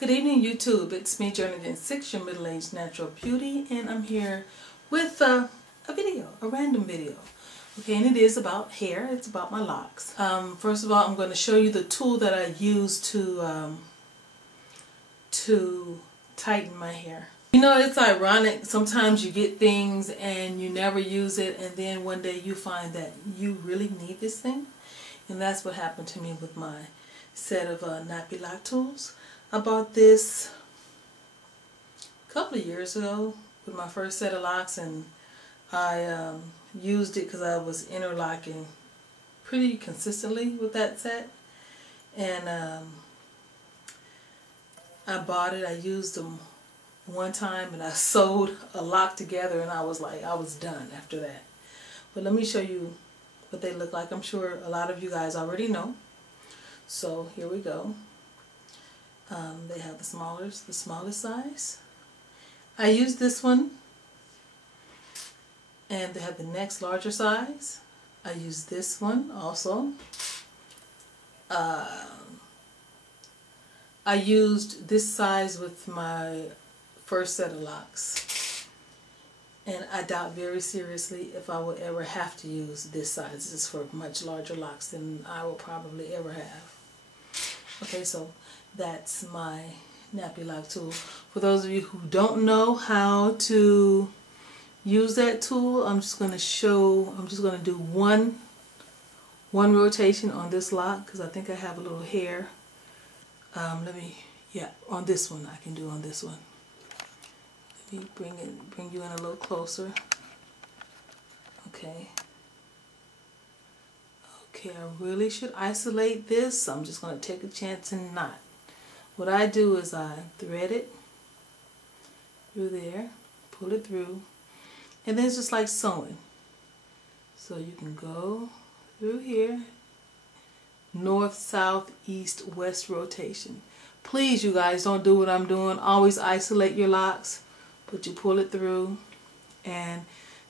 Good evening, YouTube. It's me, Journey 6, your middle-aged natural beauty, and I'm here with a video, a random video. Okay, and it is about hair. It's about my locks. First of all, I'm going to show you the tool that I use to tighten my hair. You know, it's ironic. Sometimes you get things and you never use it, and then one day you find that you really need this thing. And that's what happened to me with my set of nappy lock tools. I bought this a couple of years ago with my first set of locks, and I used it because I was interlocking pretty consistently with that set. And I bought it, I used them one time, and I sewed a lock together, and I was done after that. But let me show you what they look like. I'm sure a lot of you guys already know. So here we go. They have the smallest size. I used this one, and they have the next larger size. I used this one also. I used this size with my first set of locks, and I doubt very seriously if I will ever have to use this size. This is for much larger locks than I will probably ever have. Okay, so that's my nappy lock tool. For those of you who don't know how to use that tool, I'm just going to do one rotation on this lock because I think I have a little hair. On this one I can do on this one. Let me bring you in a little closer. Okay. Okay, I really should isolate this, so I'm just going to take a chance and not. What I do is I thread it through there, pull it through, and then it's just like sewing. So you can go through here, north, south, east, west rotation. Please, you guys, don't do what I'm doing. Always isolate your locks, but you pull it through, and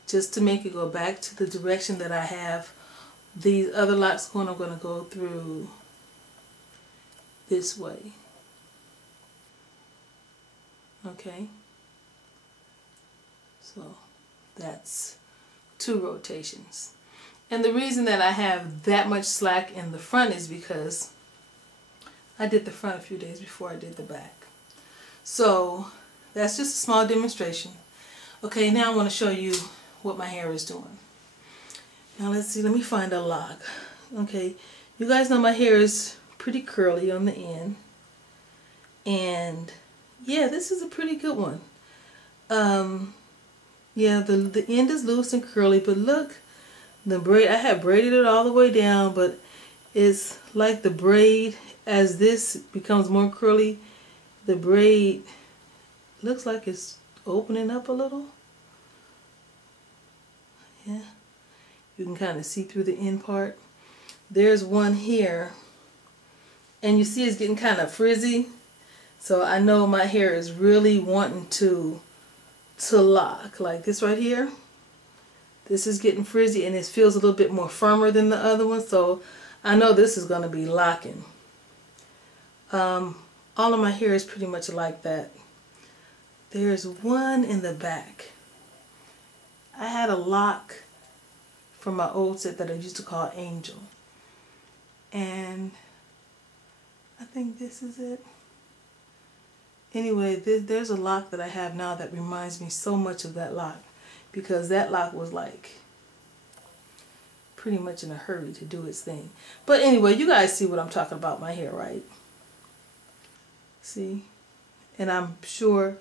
just to make it go back to the direction that I have these other locks going, I'm going to go through this way. Okay, so that's 2 rotations. And the reason that I have that much slack in the front is because I did the front a few days before I did the back. So that's just a small demonstration. Okay, now I want to show you what my hair is doing. Now let's see, let me find a lock. Okay, you guys know my hair is pretty curly on the end. And yeah, this is a pretty good one. Yeah, the end is loose and curly, but look, the braid, I have braided it all the way down, but it's like the braid, as this becomes more curly, the braid looks like it's opening up a little. Yeah, you can kind of see through the end part. There's one here, and you see it's getting kind of frizzy. So I know my hair is really wanting to lock, like this right here. This is getting frizzy, and it feels a little bit more firmer than the other one, so I know this is going to be locking. All of my hair is pretty much like that. There's one in the back. I had a lock from my old set that I used to call Angel, and I think this is it. Anyway, there's a lock that I have now that reminds me so much of that lock, because that lock was like pretty much in a hurry to do its thing. But anyway, you guys see what I'm talking about, my hair, right? See? And I'm sure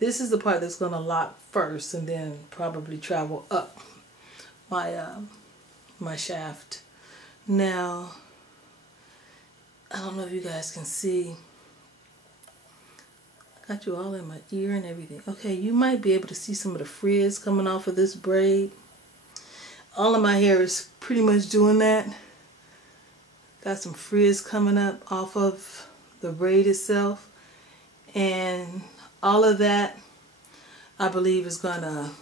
this is the part that's going to lock first, and then probably travel up my shaft. Now, I don't know if you guys can see. Got you all in my ear and everything. Okay, you might be able to see some of the frizz coming off of this braid. All of my hair is pretty much doing that. Got some frizz coming up off of the braid itself. And all of that, I believe, is gonna,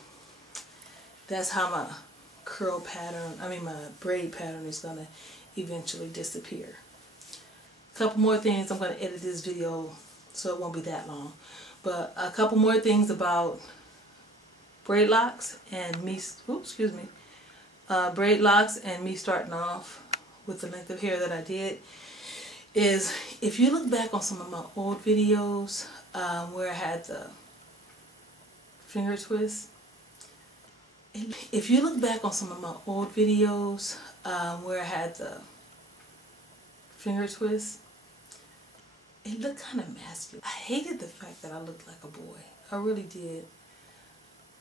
that's how my curl pattern, my braid pattern is gonna eventually disappear. A couple more things. I'm going to edit this video so it won't be that long. But a couple more things about braid locks and me, braid locks and me starting off with the length of hair that I did is, if you look back on some of my old videos where I had the finger twist, if you look back on some of my old videos where I had the finger twist, it looked kind of masculine. I hated the fact that I looked like a boy. I really did.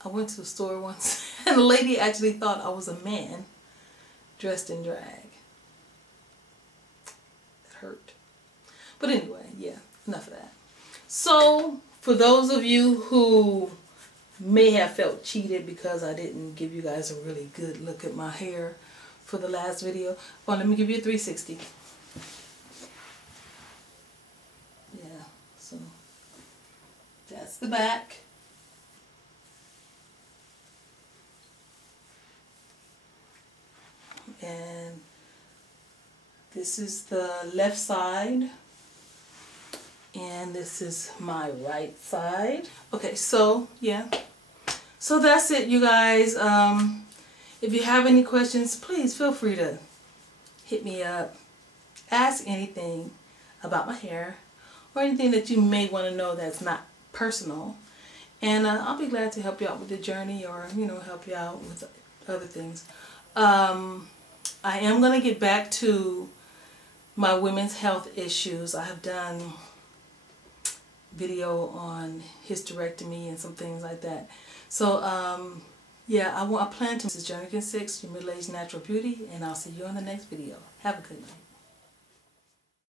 I went to the store once and the lady actually thought I was a man dressed in drag. It hurt. But anyway, yeah, enough of that. So, for those of you who may have felt cheated because I didn't give you guys a really good look at my hair for the last video, well, let me give you a 360. Yeah, so that's the back. And this is the left side. And this is my right side. Okay, so yeah. So that's it, you guys. If you have any questions, please feel free to hit me up. Ask anything about my hair or anything that you may want to know that's not personal. And I'll be glad to help you out with the journey, or, you know, help you out with other things. I am going to get back to my women's health issues. I have done video on hysterectomy and some things like that. So yeah, I plan to. This is Jernigan 6, your middle-aged natural beauty, and I'll see you on the next video. Have a good night.